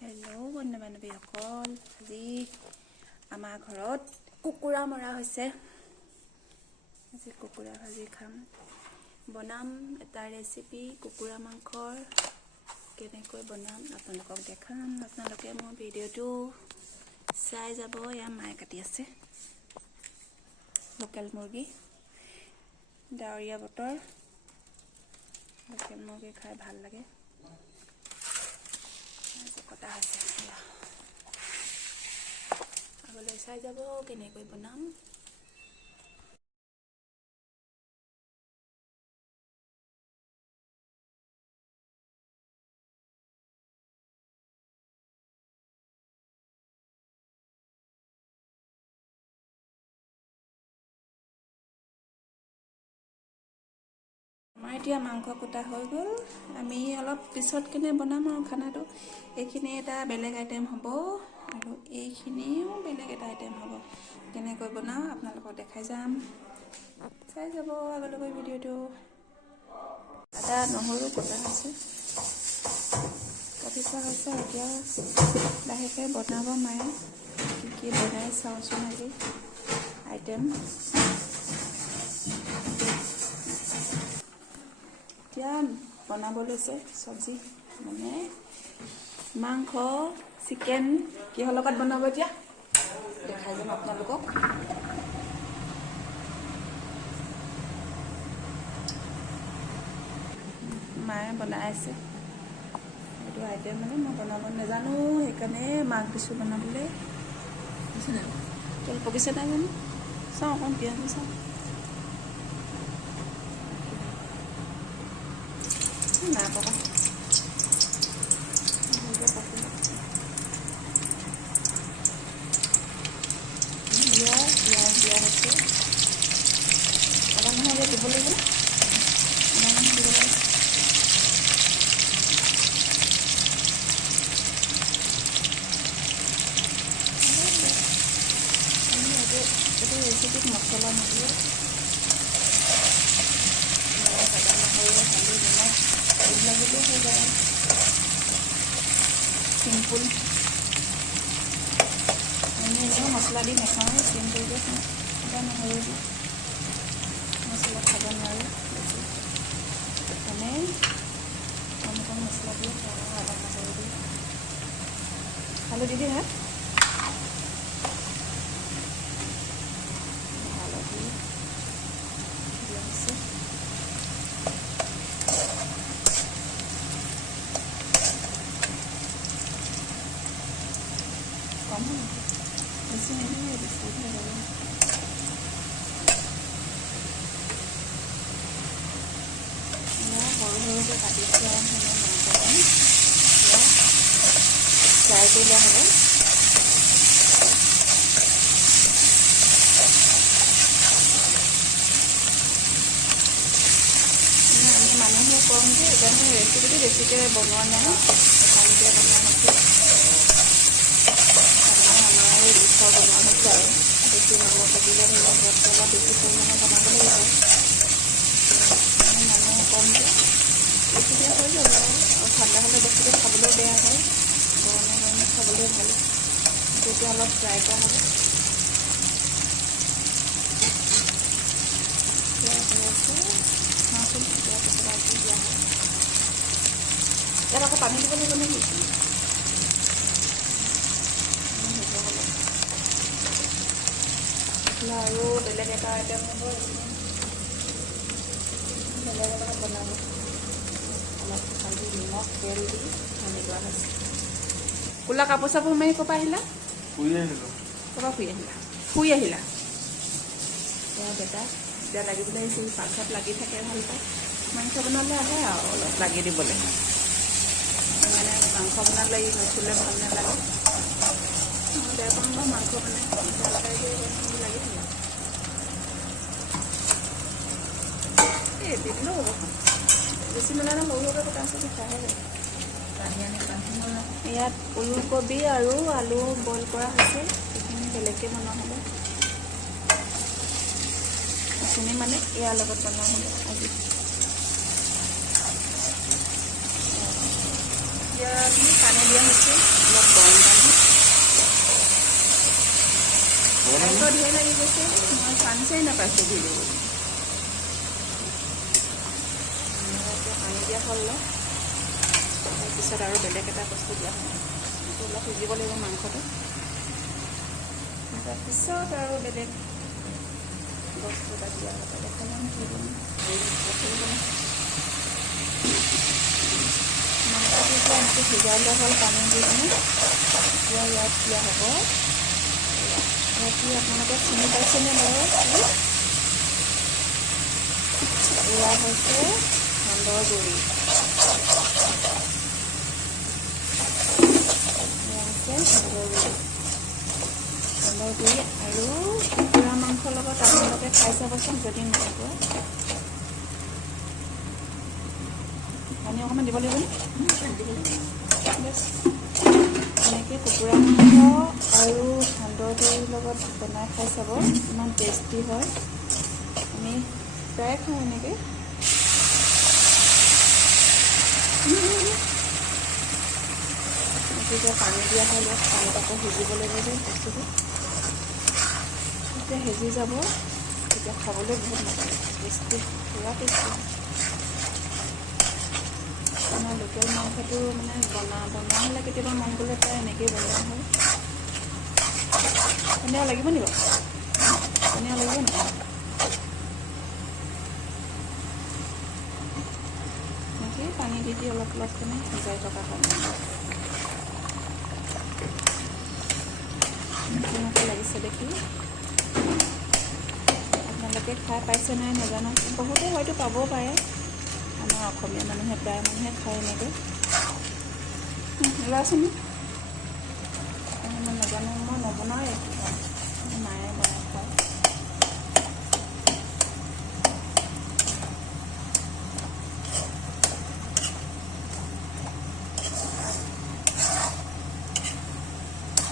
Hello' বন্ধু বান্ধৱীসকল, আজি আমাৰ ঘৰত কুকুৰা মৰা হৈছে। আজি কুকুৰা ভাজি খাম। বনাম এটা ৰেচিপি কুকুৰা মাংসৰ। কেনেকৈ বনাম আপোনালোকক দেখাম। আপোনালোকে মোৰ ভিডিঅ'টো চাই যাব। এয়া মায়ে কাটি আছে লোকেল মুৰ্গী। ডাৱৰীয়া বতৰ, লোকেল মুৰ্গী খাই ভাল লাগে। কটা হৈছে, আগলৈ চাই যাব কেনেকৈ বনাম। আমাৰ এতিয়া মাংস কুটা হৈ গ'ল। আমি অলপ পিছত কেনে বনাম আৰু খানাটো। এইখিনি এটা বেলেগ আইটেম হ'ব আৰু এইখিনিও বেলেগ এটা আইটেম হ'ব। কেনেকৈ বনাওঁ আপোনালোকক দেখাই যাম। চাই যাব আগলৈকে ভিডিঅ'টো। আদা নহৰু কটা হৈছে, কাটি থোৱা হৈছে। এতিয়া লাহেকৈ বনাব মায়ে। কি বনাই চাওঁচোন আজি আইটেম। এতিয়া বনাব লৈছে চব্জি, মানে মাংস চিকেন। কিহৰ লগত বনাব এতিয়া দেখাই যাম আপোনালোকক। মায়ে বনাই আছে এইটো আইটেম। মানে মই বনাব নাজানো, সেইকাৰণে মাক দিছোঁ বনাবলৈ। তেল পকিছে নাই জানো, চাওঁ অকণ পিঁয়াজ চাওঁ। নাই পকা, পিঁয়াজ দিয়া হৈছে। আদা নহৰু দিব লাগিব, আদা নহৰু দিব লাগিব। এইটো ৰেচিপিত মছলা নিদিয়ে। আদা নহৰু হালধি নিমখ এইবিলাক দিলেই হৈ যায়, চিম্পুল। আমি এনেও মছলা দি নাখাওঁ, চিম্পুলকৈ খাওঁ। আদা নহৰু দি মছলা খাব নোৱাৰোঁ বেছি, সেইকাৰণে কম কম মছলা দিয়ে খাওঁ। আদা নহৰু দি হালধি দি ভাত হালধি দিয়া হৈছে। কম বেছি নিদিয়ে, বেছি দিব লাগে। সৰু সৰুকৈ কাটি থোৱা মাংসখিনি ফ্ৰাই কৰি লোৱা হ'ব। আমি মানুহে কম যে, সেইকাৰণে ৰেচিপিটো বেছিকৈ বনোৱা নাই, কমকৈ বনোৱা হৈছে। তাৰমানে আমাৰ এই জোখৰ বনোৱা হৈছে আৰু বেছি মানুহ থাকিলে ধৰি লওক ঘৰতকৈ অলপ বেছি পৰিমাণে বনাব লাগিব। মানুহ কম যে বেছিকৈ হৈ যাব আৰু ঠাণ্ডা হ'লে বেছিকৈ খাবলৈও বেয়া হয়, গৰমে গৰমে খাবলৈ ভাল। তেতিয়া অলপ ফ্ৰাই কৰা হ'ব। ফ্ৰাই হৈ আছে মাংসটো, দিয়াৰ পিছত আকৌ দিয়া হয়। ইয়াত আকৌ পানী দিব লাগিব নেকি? আৰু বেলেগ এটা আইটেম হ'ব, বেলেগ এটা বনাব। অলপ হালধি নিমখ তেল দি সানি লোৱা হৈছে। ক'লা কাপোৰ চাপোৰ মাৰি ক'ৰ পৰা আহিলা? শুই আহিলোঁ। ক'ৰ পৰা শুই আহিলা? শুই আহিলা? তেওঁ বেটা এতিয়া লাগিবলৈ আহিছিল, পাকঘৰত লাগি থাকে, ভাল পায়। মাংস বনালে আহে আৰু অলপ লাগি দিবলৈ। মানে মাংস বনালে ই নুচুলে ভাল নালাগে। মই বেয়া পাওঁ বাৰু মাংস বনাই, ভাল পাই যে লাগি থাকে। এই দি দিলেও হ'ব, বেছি নালাগে, সৰু সৰুকৈ কটা আছে, খাইহে যায়। ইয়াত ওলকবি আৰু আলু বইল কৰা হৈছে, সেইখিনি বেলেগকৈ বনোৱা হ'ব। এইখিনি মানে ইয়াৰ লগত বনোৱা হ'ব আজি। এতিয়া পানী দিয়া হৈছে, অলপ গৰম পানী। ঢেৰ লাগি গৈছে, মই চান্সেই নাপাইছোঁ ভিডিঅ' বুলি। পানী দিয়া হ'ল। তাৰপিছত আৰু বেলেগ এটা বস্তু দিয়া হ'ল, অলপ সিজিব লাগিব মাংসটো। তাৰপিছত আৰু বেলেগ বস্তু এটা দিয়া হ'ব, দেখা যাম কি দিম। মাংসটো এতিয়া এনেকৈ সিজাই লোৱা হ'ল পানী দি পিনে। এতিয়া ইয়াত দিয়া হ'ব, ইয়াত আপোনালোকে চিনি পাইছেনে বাৰু? এয়া হৈছে সান্দহ গুড়ি, সান্দহ গুড়ি আৰু কুকুৰা মাংসৰ লগত আপোনালোকে খাই চাবচোন যদি নাই পোৱা। পানী অকণমান দিব লাগিব নে? এনেকৈ কুকুৰা মাংস আৰু সান্দহ গুড়িৰ লগত বনাই খাই চাব, ইমান টেষ্টি হয়। আমি প্ৰায় খাওঁ এনেকৈ। এতিয়া পানী দিয়া হ'ল, পানীত আকৌ সিজিব লাগিব যে বস্তুটো। এতিয়া সিজি যাব, তেতিয়া খাবলৈ বহুত মজা লাগে, টেষ্টি, পুৰা টেষ্টি। আমাৰ লোকেল মাংসটো মানে বনোৱা হ'লে কেতিয়াবা মন গ'লে প্ৰায় এনেকৈয়ে বনোৱা হয়। পনীয়া লাগিব নি বাৰু? পনীয়া লাগিব নি? এনেকৈ পানী দি অলপ অলপ মানে সিজাই থকা হয়। কেনেকৈ লাগিছে দেখি? আপোনালোকে খাই পাইছে নাই নাজানো, বহুতে হয়তো পাবও পাৰে। আমাৰ অসমীয়া মানুহে প্ৰায় মানুহে খায় এনেকৈ। ওলাচোন, মই নাজানো, মই নবনাওঁৱে, মায়ে বনাই খায়।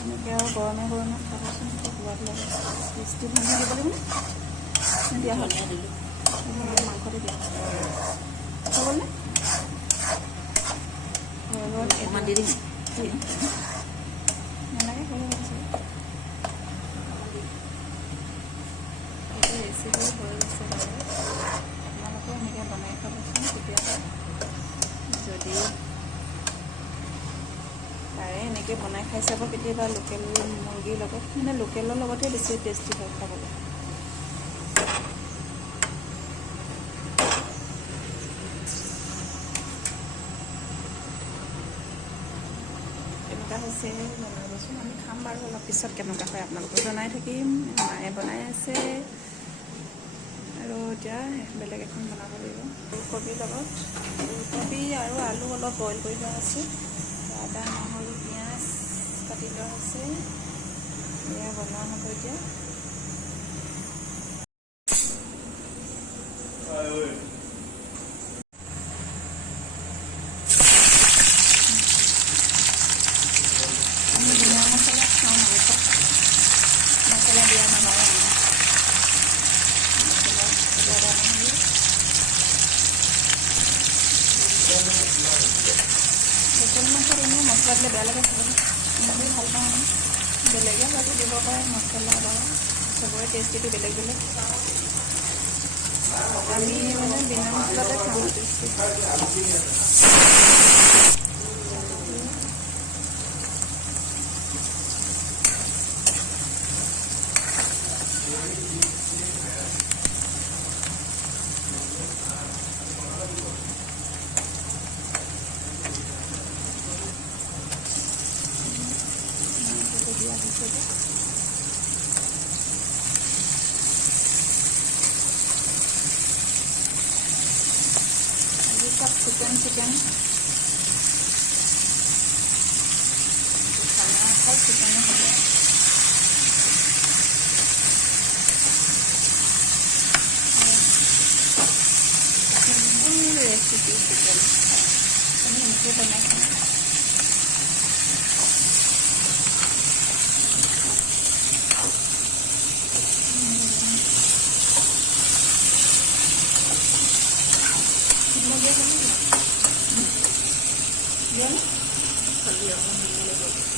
এনেকৈ আৰু গৰমে গৰমে খাবচোন, সোৱাদ লাগে। টেষ্টি ধনিয়া দিব লাগিব দিয়া হ'ল, মাংসটো দিয়া হ'বনে? অকণমান দি দিম নালাগে, হৈ গৈছে। এইটো ৰেচিপি হৈ গৈছে বাৰু। আপোনালোকেও এনেকৈ বনাই খাবচোন কেতিয়াবা, যদি পাৰে এনেকৈ বনাই খাই চাব কেতিয়াবা। লোকেল মুৰ্গীৰ লগত, মানে লোকেলৰ লগতে বেছি টেষ্টি হয় খাবলৈ। কেনেকুৱা হৈছে জনাবচোন, আমি খাম বাৰু অলপ পিছত। কেনেকুৱা হয় আপোনালোকক জনাই থাকিম। মায়ে বনাই আছে আৰু এতিয়া বেলেগ এখন বনাব লাগিব। ফুলকবিৰ লগত, ফুলকবি আৰু আলু অলপ বইল কৰি লোৱা আছে। আদা, নহৰু, পিঁয়াজ কাটি লোৱা হৈছে, এয়া বনোৱা হ'ব এতিয়া। আমি বিনা মছলা খাওঁ, মাংসত মছলা দিয়া নহয়। মছলা লোকেল মাংসত এনেও মছলা দিলে বেয়া লাগে খাবলৈ, মই ভাল পাওঁ। বেলেগে হয়তো দিব পাৰে মছলা, বা চবৰে টেষ্টিটো বেলেগ বেলেগ। আমি মানে বিনা মছলাতে খাওঁ টেষ্টি। দিয়া হৈছে আজি চব চিকেন খানা অকল চিকেনে হ'ব। ৰেচিপি চিকেন আমি এনেকৈ বনাই খাওঁ। চলি অকণ দিবলৈ গ'ল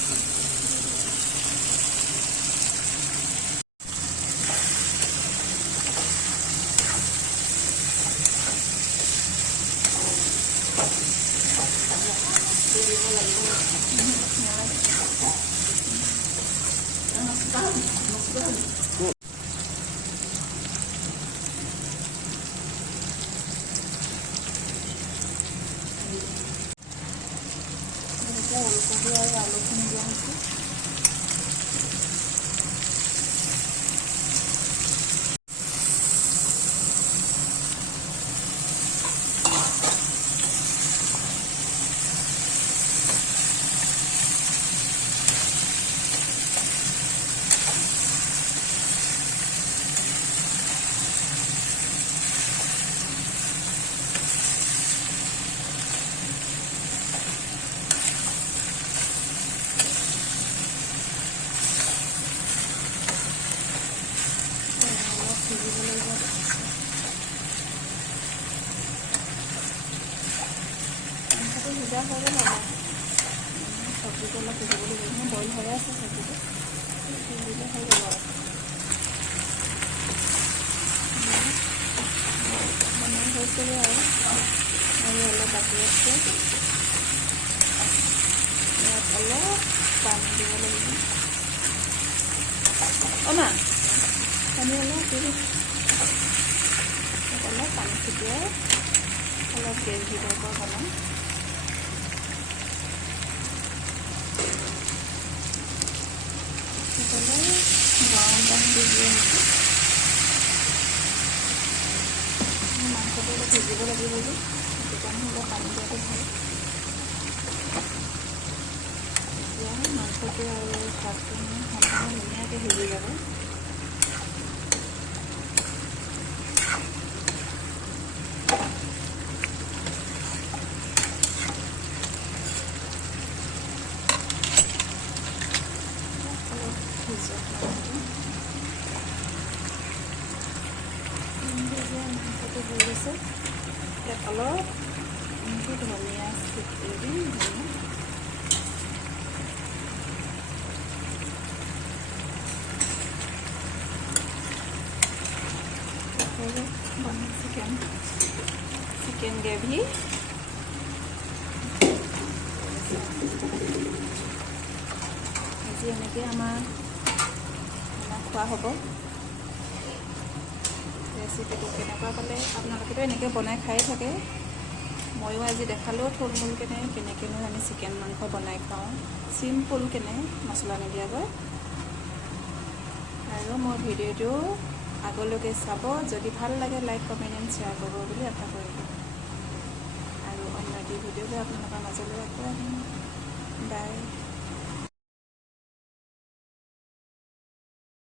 ওলকবি আৰু আলুখিনি দিয়া হৈছে সিজা হৈ গ'ল আৰু চব্জিটো অলপ সিজিব লাগিব বইল হৈ আছে চব্জিটো সিজিলে হৈ গ'ল আৰু বনাই হৈছিলে আৰু অলপ বাকী আছে ইয়াত অলপ পানী দিব লাগিব মা পানী অলপ দিব অলপ পানী ছটিয়াই অলপ গ্ৰেভি টাইপৰ বনাম গৰম পানী দি দিয়ে নেকি মাংসটো অলপ সিজিব লাগিব যে সেইটো কাৰণে অলপ পানী দিয়াটো ভাল এতিয়া মাংসটো আৰু ভাতটো সম্পূৰ্ণ ধুনীয়াকৈ সিজি যাব মাংসটো হৈ গৈছে ইয়াত অলপ ধনিয়া ছটিয়াই দিম চিকেন গ্ৰেভি আজি এনেকৈ আমাৰ খোৱা হ'ব ৰেচিপিটো কেনেকুৱা পালে আপোনালোকেতো এনেকৈ বনাই খাই থাকে ময়ো আজি দেখালোঁ থুলমূলকৈ কেনেকৈনো আমি চিকেন মাংস বনাই খাওঁ চিম্পুলকৈ মছলা নিদিয়াকৈ আৰু মোৰ ভিডিঅ'টো আগলৈকে চাব যদি ভাল লাগে লাইক কমেণ্ট এণ্ড শ্বেয়াৰ কৰিব বুলি আশা কৰিলোঁ আৰু অন্য এটি ভিডিঅ'লৈ আপোনালোকৰ মাজলৈ আকৌ আহিম